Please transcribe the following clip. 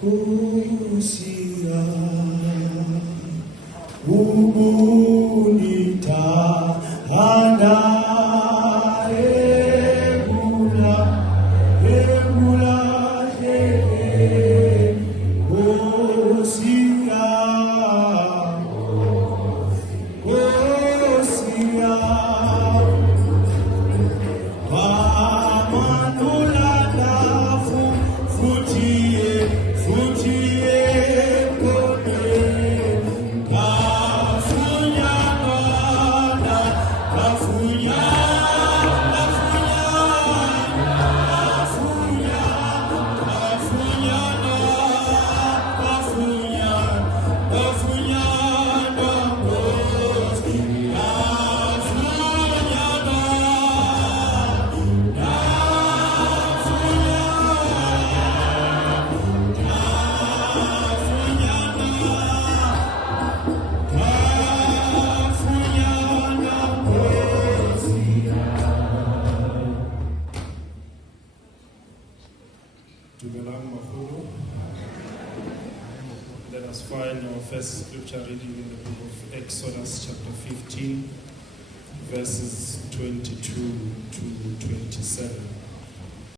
kusia ubunita handa egula Let us find our first scripture reading in the book of Exodus chapter 15, verses 22 to 27.